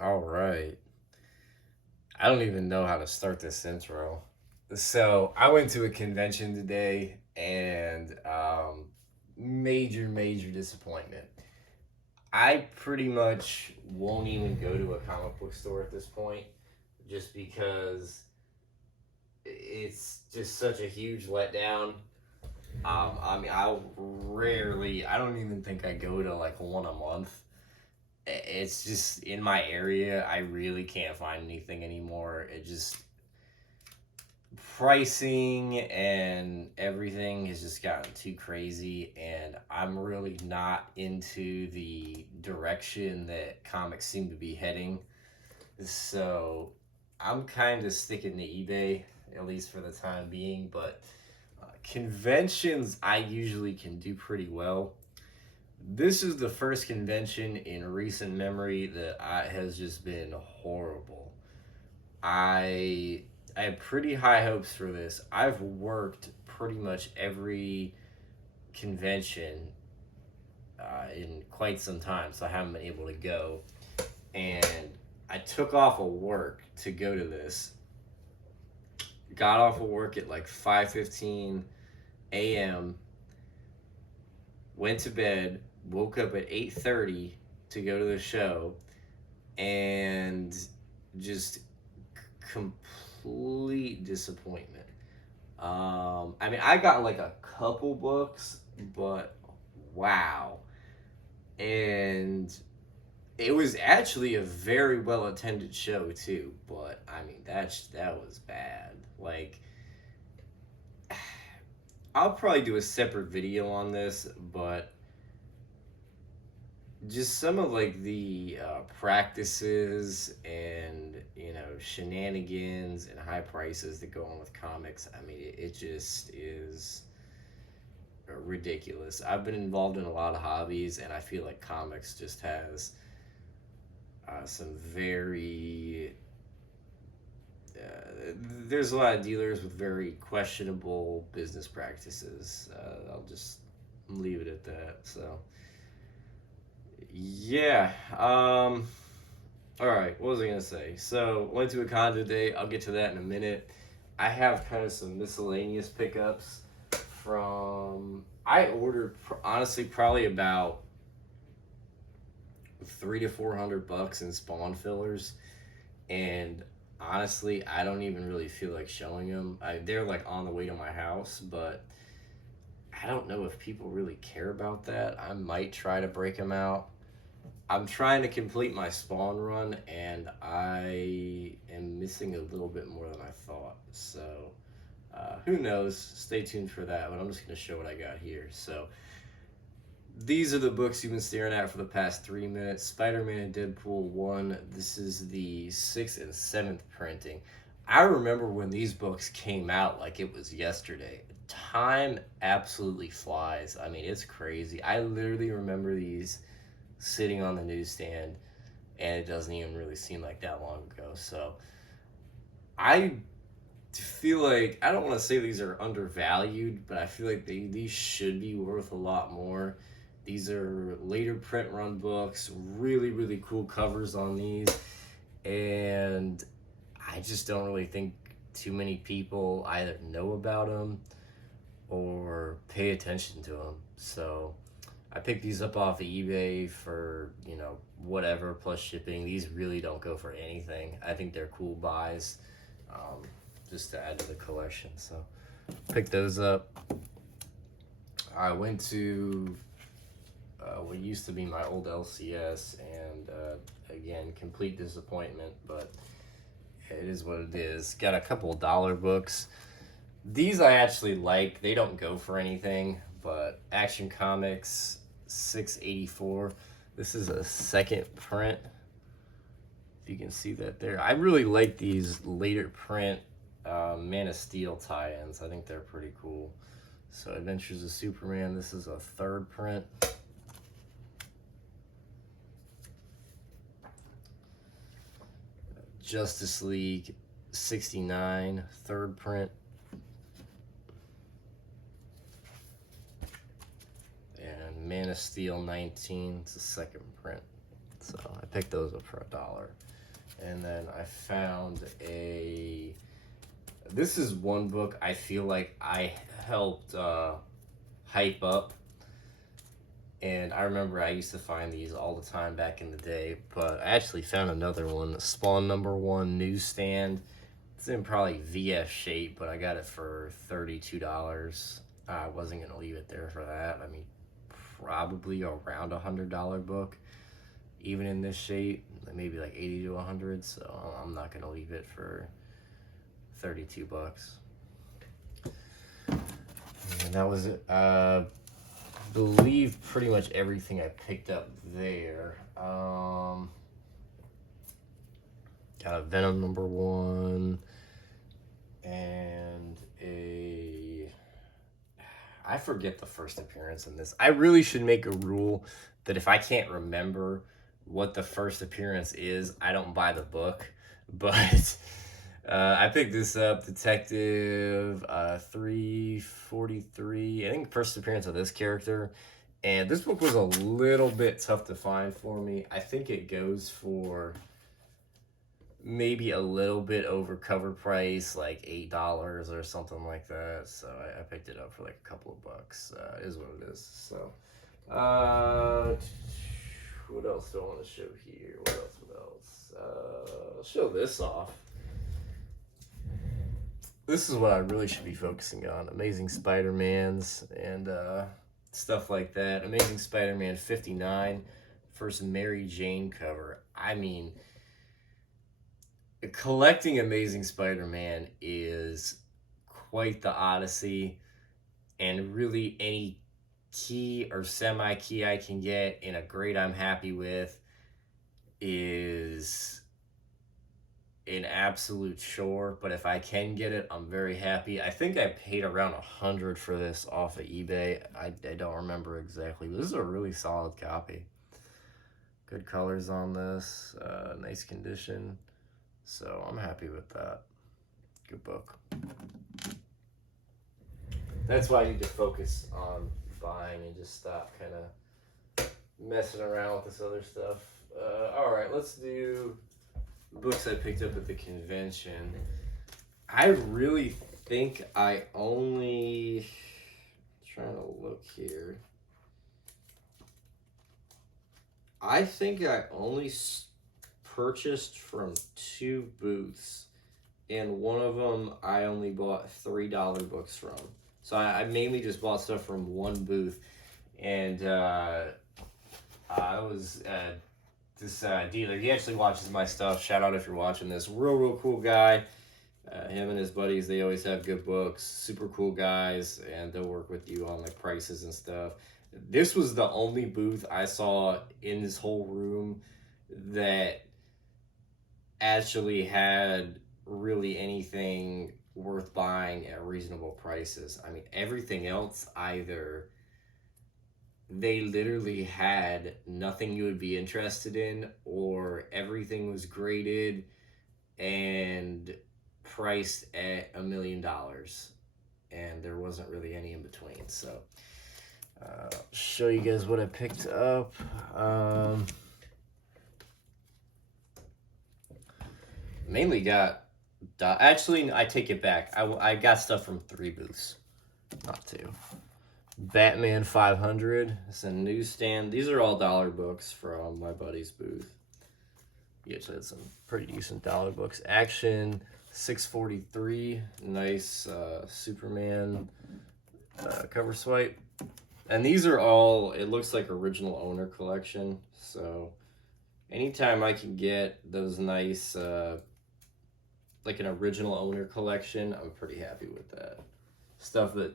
All right. I don't even know how to start this intro. So I went to a convention today and major disappointment. I pretty much won't even go to a comic book store at this point just because it's just such a huge letdown. I don't even think I go to like one a month. It's just in my area. I really can't find anything anymore. It just pricing and everything has just gotten too crazy, and I'm really not into the direction that comics seem to be heading. So I'm kind of sticking to eBay, at least for the time being. But conventions, I usually can do pretty well. This is the first convention in recent memory that has just been horrible. I I have pretty high hopes for this. I've worked pretty much every convention in quite some time, so I haven't been able to go. And I took off of work to go to this. Got off of work at like 5:15 a.m. Went to bed. Woke up at 8:30 to go to the show, and just complete disappointment. I mean, I got like a couple books, but wow. And it was actually a very well attended show too, but I mean that was bad. Like I'll probably do a separate video on this, but just some of like the practices and shenanigans and high prices that go on with comics. I mean, it just is ridiculous. I've been involved in a lot of hobbies, and I feel like comics just has some very there's a lot of dealers with very questionable business practices. I'll just leave it at that. So yeah. All right. What was I gonna say? So went to a con today. I'll get to that in a minute. I have kind of some miscellaneous pickups from. I ordered honestly probably about 300 to 400 bucks in spawn fillers, and honestly, I don't even really feel like showing them. They're like on the way to my house, but I don't know if people really care about that. I might try to break them out. I'm trying to complete my spawn run, and I am missing a little bit more than I thought. So, who knows? Stay tuned for that, but I'm just going to show what I got here. So, these are the books you've been staring at for the past 3 minutes. Spider-Man and Deadpool 1. This is the 6th and 7th printing. I remember when these books came out like it was yesterday. Time absolutely flies. I mean, it's crazy. I literally remember these sitting on the newsstand, and it doesn't even really seem like that long ago. So I feel like, I don't want to say these are undervalued, but I feel like these should be worth a lot more. These are later print run books, really cool covers on these, and I just don't really think too many people either know about them or pay attention to them. So I picked these up off of eBay for, whatever plus shipping. These really don't go for anything. I think they're cool buys, um, just to add to the collection. So picked those up. I went to what used to be my old LCS, and again, complete disappointment, but it is what it is. Got a couple of dollar books. These I actually like. They don't go for anything, but Action Comics 684. This is a second print. If you can see that there. I really like these later print Man of Steel tie-ins. I think they're pretty cool. So Adventures of Superman. This is a third print. Justice League 69, third print. Man of Steel 19. It's a second print. So I picked those up for $1. And then I found a... This is one book I feel like I helped hype up. And I remember I used to find these all the time back in the day. But I actually found another one, Spawn #1 Newsstand. It's in probably VF shape, but I got it for $32. I wasn't going to leave it there for that. I mean, probably around $100 book, even in this shape, maybe like 80 to 100. So I'm not going to leave it for 32 bucks. And that was it. Believe pretty much everything I picked up there. Got a Venom #1 and I forget the first appearance in this. I really should make a rule that if I can't remember what the first appearance is, I don't buy the book. But I picked this up, Detective 343. I think first appearance of this character. And this book was a little bit tough to find for me. I think it goes for maybe a little bit over cover price, like $8 or something like that. So I picked it up for like a couple of bucks. Is what it is. So, what else do I want to show here? What else? I'll show this off. This is what I really should be focusing on. Amazing Spider-Mans and stuff like that. Amazing Spider-Man 59, first Mary Jane cover. I mean, collecting Amazing Spider-Man is quite the odyssey, and really any key or semi-key I can get in a grade I'm happy with is an absolute chore. But if I can get it, I'm very happy. I think I paid around $100 for this off of eBay. I don't remember exactly, but this is a really solid copy. Good colors on this, nice condition. So I'm happy with that. Good book. That's why I need to focus on buying and just stop kind of messing around with this other stuff. All right, let's do books I picked up at the convention. I really think I only... trying to look here. I think I only purchased from 2 booths, and one of them I only bought $3 books from. So I mainly just bought stuff from one booth, and I was this dealer. He actually watches my stuff. Shout out if you're watching this. Real cool guy. Him and his buddies, they always have good books. Super cool guys, and they'll work with you on like prices and stuff. This was the only booth I saw in this whole room that actually had really anything worth buying at reasonable prices. I mean, everything else, either they literally had nothing you would be interested in, or everything was graded and priced at $1 million, and there wasn't really any in between. So show you guys what I picked up. Mainly got, actually I take it back, I got stuff from 3 booths, not 2. Batman 500, it's a newsstand. These are all dollar books from my buddy's booth. He actually had some pretty decent dollar books. Action 643, nice Superman cover swipe. And these are all, it looks like original owner collection. So anytime I can get those nice, like an original owner collection, I'm pretty happy with that. Stuff that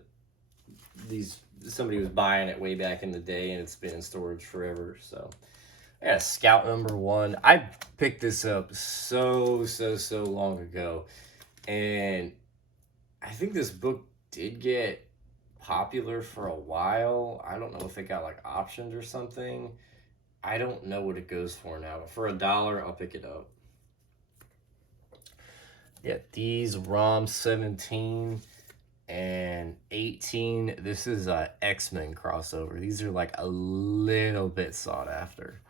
somebody was buying it way back in the day, and it's been in storage forever. So I got Scout #1. I picked this up so long ago, and I think this book did get popular for a while. I don't know if it got like optioned or something. I don't know what it goes for now, but for $1, I'll pick it up. Yeah, these ROM 17 and 18. This is a X-Men crossover. These are like a little bit sought after.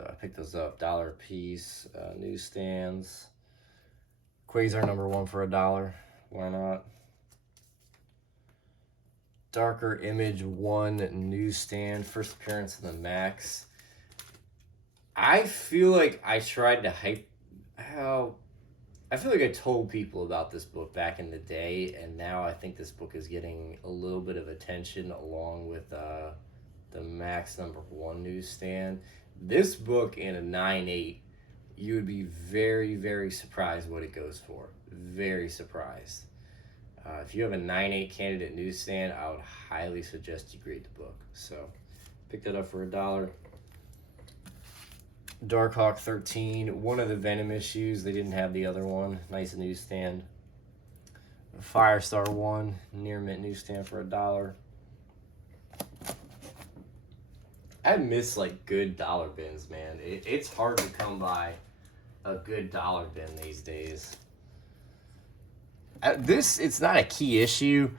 So I picked those up, $1 a piece. Newsstands. Quasar #1 for $1. Why not? Darker Image 1 newsstand. First appearance in the Max. I feel like I tried to hype how. I feel like I told people about this book back in the day, and now I think this book is getting a little bit of attention along with the Max #1 newsstand. This book in a 9.8, you would be very, very surprised what it goes for. Very surprised. If you have a 9.8 candidate newsstand, I would highly suggest you grade the book. So, picked it up for $1. Darkhawk 13, one of the Venom issues. They didn't have the other one. Nice newsstand. Firestar 1, near mint newsstand for $1. I miss like good dollar bins, man. It's hard to come by a good dollar bin these days. It's not a key issue.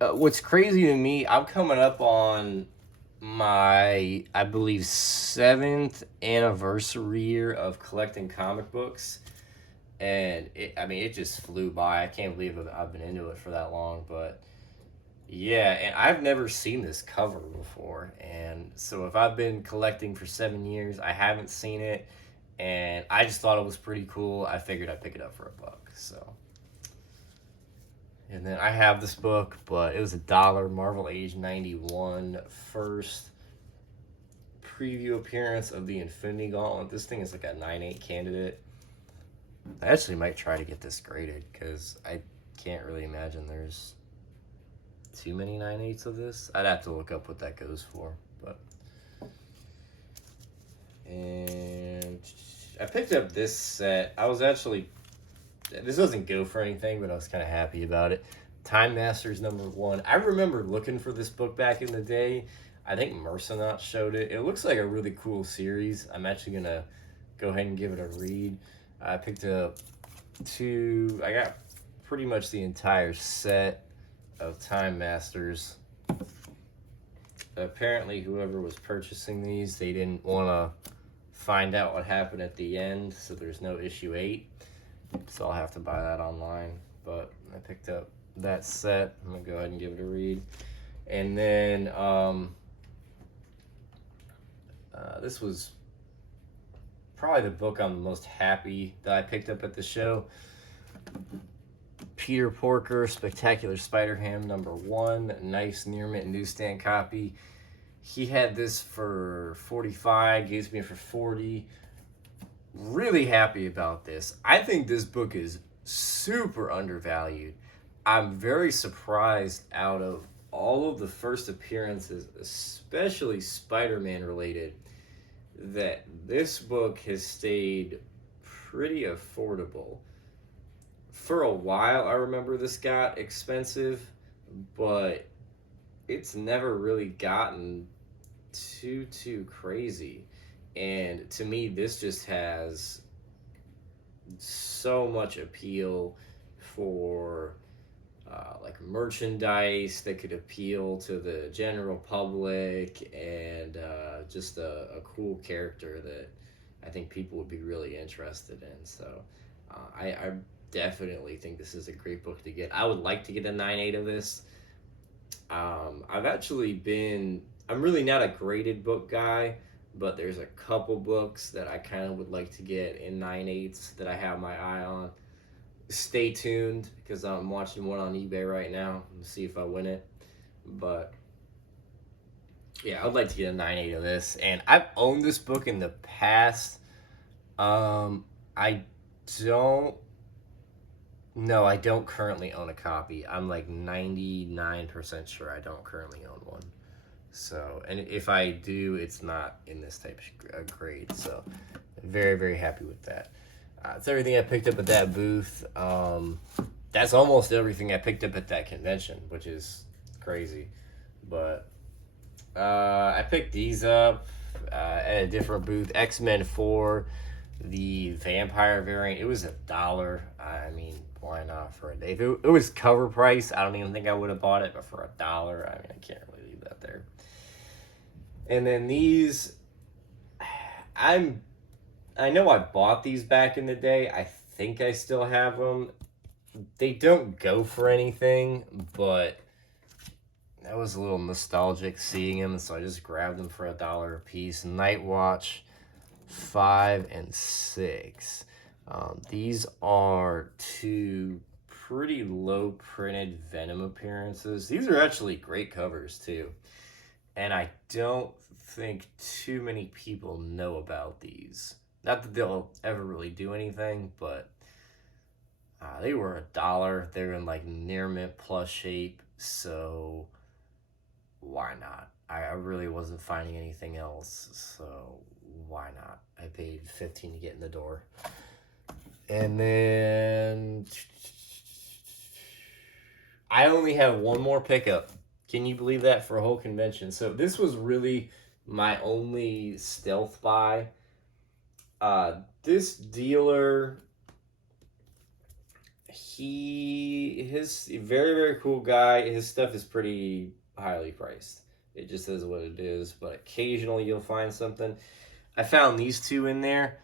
What's crazy to me, I'm coming up on my, I believe, 7th anniversary year of collecting comic books. And it just flew by. I can't believe I've been into it for that long, but yeah, and I've never seen this cover before. And so if I've been collecting for 7 years, I haven't seen it, and I just thought it was pretty cool. I figured I'd pick it up for $1. So, and then I have this book, but it was $1. Marvel Age 91, first preview appearance of the Infinity Gauntlet. This thing is like a 9.8 candidate. I actually might try to get this graded because I can't really imagine there's too many 9.8s of this. I'd have to look up what that goes for, but. And I picked up this set. I was actually, this doesn't go for anything, but I was kind of happy about it. Time Masters #1. I remember looking for this book back in the day. I think Mercenaut showed it. It looks like a really cool series. I'm actually going to go ahead and give it a read. I picked up I got pretty much the entire set of Time Masters. Apparently, whoever was purchasing these, they didn't want to find out what happened at the end, so there's no issue 8. So I'll have to buy that online. But I picked up that set. I'm going to go ahead and give it a read. And then this was probably the book I'm the most happy that I picked up at the show. Peter Porker, Spectacular Spider-Ham #1. Nice near mint newsstand copy. He had this for $45, gives me it for $40. Really happy about this. I think this book is super undervalued. I'm very surprised out of all of the first appearances, especially Spider-Man related, that this book has stayed pretty affordable. For a while, I remember this got expensive, but it's never really gotten too crazy. And to me, this just has so much appeal for like merchandise that could appeal to the general public, and just a cool character that I think people would be really interested in. So I definitely think this is a great book to get. I would like to get a 9.8 of this. I'm really not a graded book guy, but there's a couple books that I kind of would like to get in 9.8s that I have my eye on. Stay tuned, because I'm watching one on eBay right now and see if I win it. But yeah, I'd like to get a 9.8 of this, and I've owned this book in the past. I don't currently own a copy. I'm like 99% sure I don't currently own one. So, and if I do, it's not in this type of grade. So, very, very happy with that. It's everything I picked up at that booth. That's almost everything I picked up at that convention, which is crazy. But I picked these up at a different booth. X-Men 4, the vampire variant. It was $1. I mean, why not for a day? If it was cover price, I don't even think I would have bought it. But for $1, I mean, I can't really leave that there. And then these, I know I bought these back in the day. I think I still have them. They don't go for anything, but that was a little nostalgic seeing them, so I just grabbed them for $1 a piece. Night Watch 5 and 6. These are two pretty low printed Venom appearances. These are actually great covers too, and I don't think too many people know about these. Not that they'll ever really do anything, but they were $1. They're in like near mint plus shape, so why not? I really wasn't finding anything else, so why not? I paid $15 to get in the door. And then I only have one more pickup. Can you believe that, for a whole convention? So this was really my only stealth buy. This dealer, his very, very cool guy. His stuff is pretty highly priced. It just is what it is, but occasionally you'll find something. I found these two in there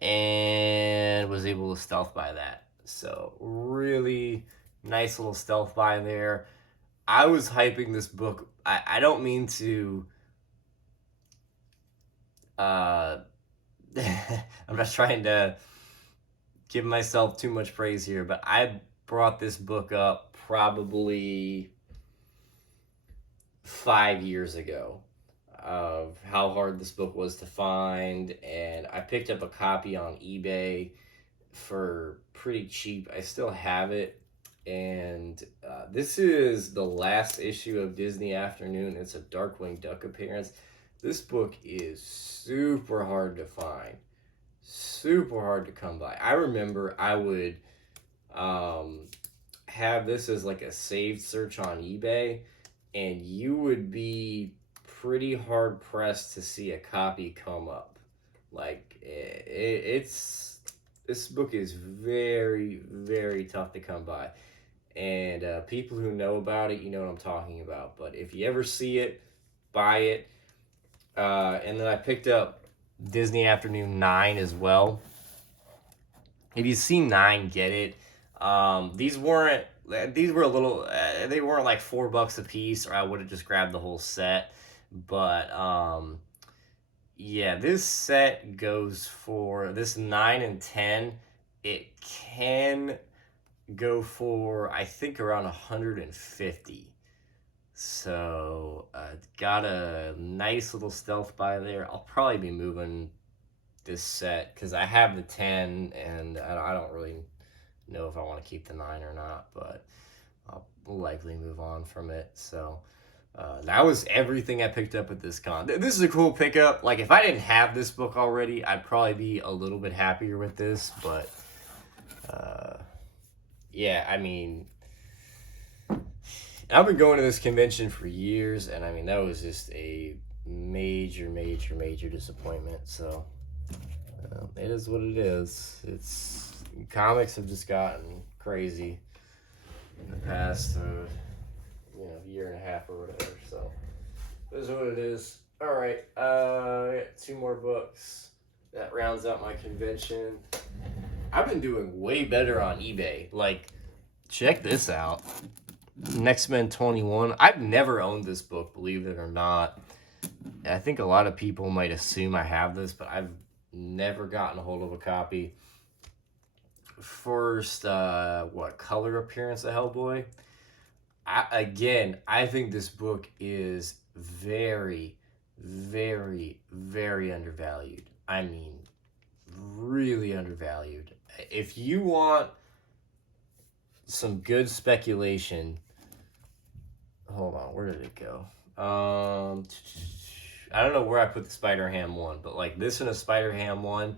and was able to stealth buy that. So really nice little stealth buy there. I was hyping this book. I don't mean to I'm not trying to give myself too much praise here, but I brought this book up probably 5 years ago of how hard this book was to find, and I picked up a copy on eBay for pretty cheap. I still have it, and this is the last issue of Disney Afternoon. It's a Darkwing Duck appearance. This book is super hard to find, super hard to come by. I remember I would have this as like a saved search on eBay, and you would be pretty hard pressed to see a copy come up. Like it's this book is very, very tough to come by, and people who know about it, you know what I'm talking about. But if you ever see it, buy it. And then I picked up Disney Afternoon 9 as well. If you see 9, get it. These were a little, they weren't like $4 a piece, or I would have just grabbed the whole set. But yeah, this set goes for this 9 and 10. It can go for, I think, around 150. So got a nice little stealth buy there. I'll probably be moving this set because I have the 10, and I don't really know if I want to keep the 9 or not, but I'll likely move on from it. So that was everything I picked up at this con. This is a cool pickup. Like, if I didn't have this book already, I'd probably be a little bit happier with this, but yeah, I mean, I've been going to this convention for years, and I mean, that was just a major, major, major disappointment. So it is what it is. It's comics have just gotten crazy in the past year and a half or whatever. So this is what it is. All right, I got 2 more books. That rounds out my convention. I've been doing way better on eBay. Like, check this out. Next Men 21. I've never owned this book, believe it or not. I think a lot of people might assume I have this, but I've never gotten a hold of a copy. First, color appearance of Hellboy. I think this book is very, very, very undervalued. I mean, really undervalued. If you want some good speculation, hold on, where did it go? I don't know where I put the Spider-Ham 1, but like this and a Spider-Ham 1,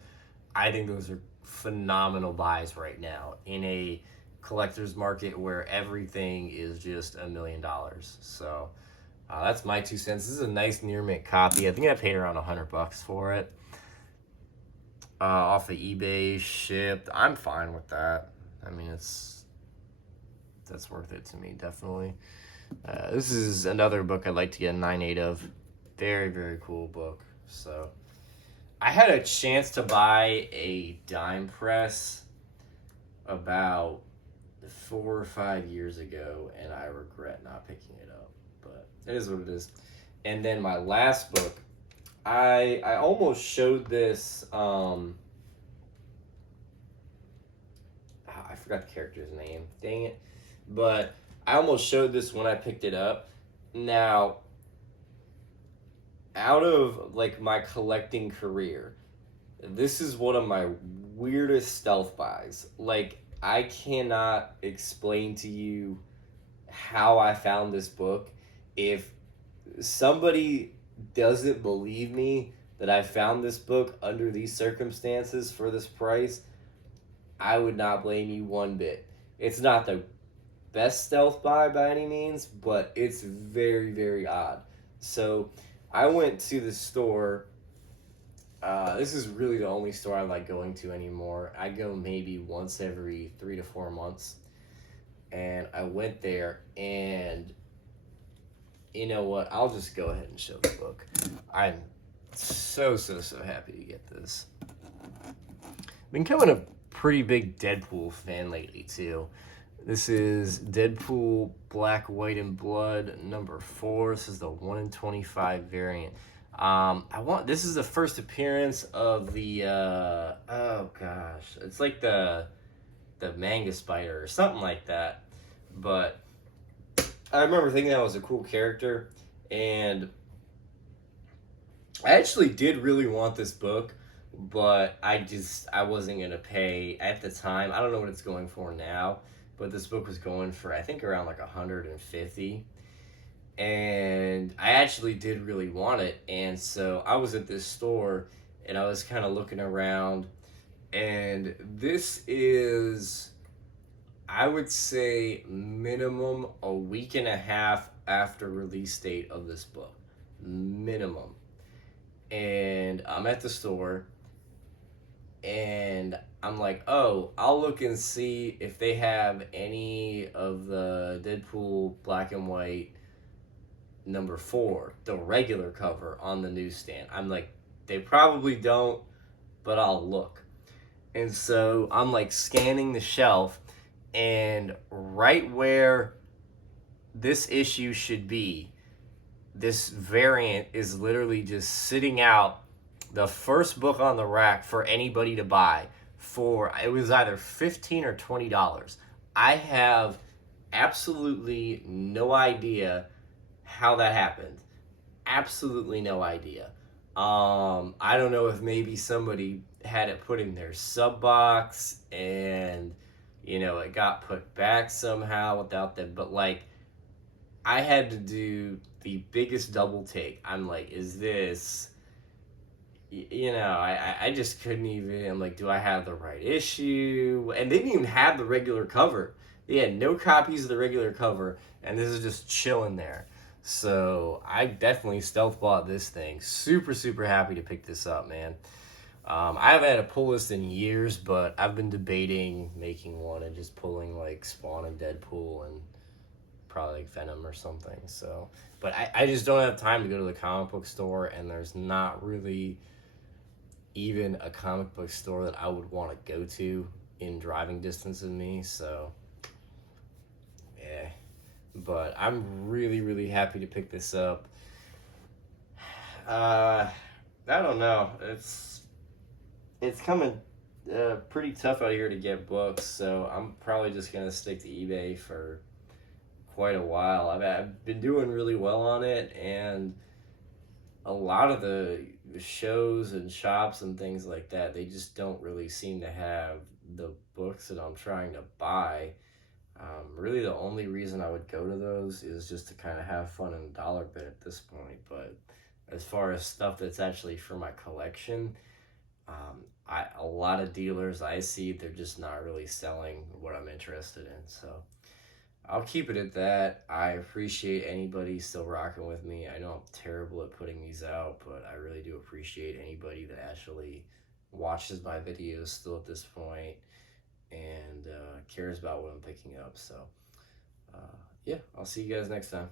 I think those are phenomenal buys right now in a collector's market where everything is just $1 million. So that's my 2 cents. This is a nice near mint copy. I think I paid around $100 for it. Off of eBay, shipped. I'm fine with that. I mean, that's worth it to me, definitely. This is another book I'd like to get a 9/8 of. Very, very cool book. So I had a chance to buy a dime press about 4 or 5 years ago, and I regret not picking it up. But it is what it is. And then my last book, I almost showed this. I forgot the character's name. Dang it! But I almost showed this when I picked it up. Now, out of like my collecting career, this is one of my weirdest stealth buys. Like, I cannot explain to you how I found this book. If somebody doesn't believe me that I found this book under these circumstances for this price, I would not blame you one bit. It's not the best stealth buy by any means, but it's very, very odd. So I went to the store. This is really the only store I like going to anymore. I go maybe once every 3 to 4 months. And I went there, and you know what? I'll just go ahead and show the book. I'm so, so, so happy to get this. Been becoming a pretty big Deadpool fan lately, too. This is Deadpool Black, White, and Blood #4. This is the 1 in 25 variant. This is the first appearance of the oh gosh, it's like the manga spider or something like that. But I remember thinking that was a cool character, and I actually did really want this book, but I wasn't gonna pay at the time. I don't know what it's going for now, but this book was going for, I think, around like 150. And I actually did really want it, and so I was at this store and I was kind of looking around, and this is, I would say, minimum a week and a half after release date of this book. Minimum. And I'm at the store, and I'm like, oh, I'll look and see if they have any of the Deadpool Black and White #4, the regular cover, on the newsstand. I'm like, they probably don't, but I'll look. And so I'm like scanning the shelf, and right where this issue should be, this variant is literally just sitting out, the first book on the rack for anybody to buy for, it was either $15 or $20. I have absolutely no idea how that happened. Absolutely no idea. I don't know if maybe somebody had it put in their sub box and it got put back somehow without them, but like, I had to do the biggest double take. I'm like, is this, I just couldn't even, I'm like, do I have the right issue? And they didn't even have the regular cover. They had no copies of the regular cover, and this is just chilling there. So I definitely stealth bought this thing. Super, super happy to pick this up, man. I haven't had a pull list in years, but I've been debating making one and just pulling like Spawn and Deadpool and probably like Venom or something. So, but I just don't have time to go to the comic book store, and there's not really even a comic book store that I would want to go to in driving distance of me. So, yeah. But I'm really, really happy to pick this up. I don't know. It's coming pretty tough out here to get books, so I'm probably just gonna stick to eBay for quite a while. I've been doing really well on it, and a lot of the shows and shops and things like that, they just don't really seem to have the books that I'm trying to buy. Really, the only reason I would go to those is just to kind of have fun in the dollar bin at this point. But as far as stuff that's actually for my collection, a lot of dealers I see, they're just not really selling what I'm interested in. So I'll keep it at that. I appreciate anybody still rocking with me. I know I'm terrible at putting these out, but I really do appreciate anybody that actually watches my videos still at this point and cares about what I'm picking up. So, yeah, I'll see you guys next time.